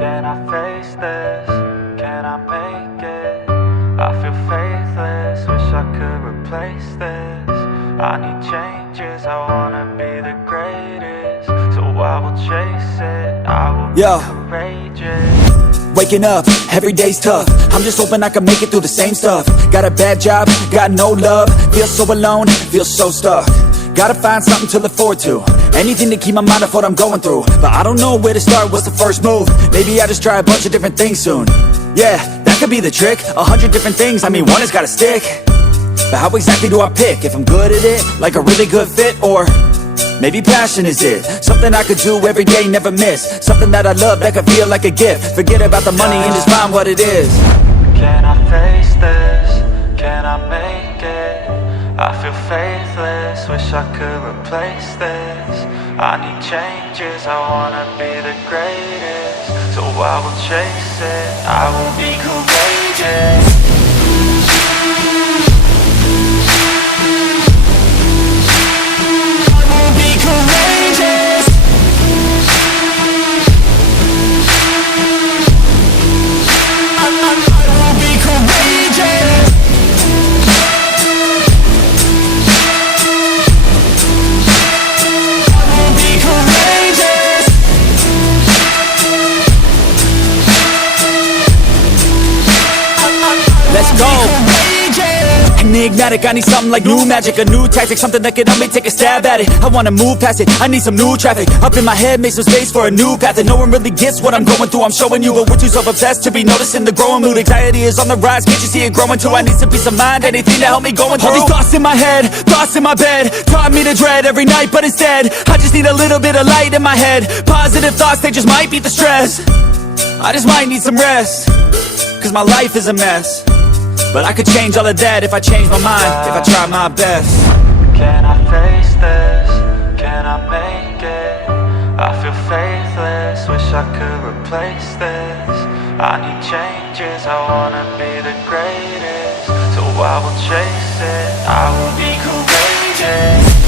Can I face this? Can I make it? I feel faithless, wish I could replace this. I need changes, I wanna be the greatest. So I will chase it, I will be courageous. Waking up, every day's tough. I'm just hoping I can make it through the same stuff. Got a bad job, got no love. Feel so alone, feel so stuck. Gotta find something to look forward to. Anything to keep my mind off what I'm going through. But I don't know where to start, what's the first move? Maybe I just try a bunch of different things soon. Yeah, that could be the trick. 100 different things, I mean one has gotta stick. But how exactly do I pick? If I'm good at it, like a really good fit, or maybe passion is it? Something I could do every day, never miss. Something that I love, that could feel like a gift. Forget about the money and just find what it is. Can I face this? Can I make it? I feel faithless, wish I could replace this. I need changes, I wanna be the greatest. So I will chase it, I will be courageous. Let's go. Enigmatic, I need something like new magic, a new tactic, something that can help me take a stab at it. I wanna move past it, I need some new traffic. Up in my head, make some space for a new path. And no one really gets what I'm going through, I'm showing you. But we're too self-obsessed to be noticing the growing mood. Anxiety is on the rise, can't you see it growing too? I need some peace of mind, anything to help me going through. All these thoughts in my head, thoughts in my bed, taught me to dread every night, but instead I just need a little bit of light in my head. Positive thoughts, they just might beat the stress. I just might need some rest, cause my life is a mess. But I could change all of that if I change my mind, if I try my best. Can I face this? Can I make it? I feel faithless, wish I could replace this. I need changes, I wanna be the greatest. So I will chase it, I will be courageous.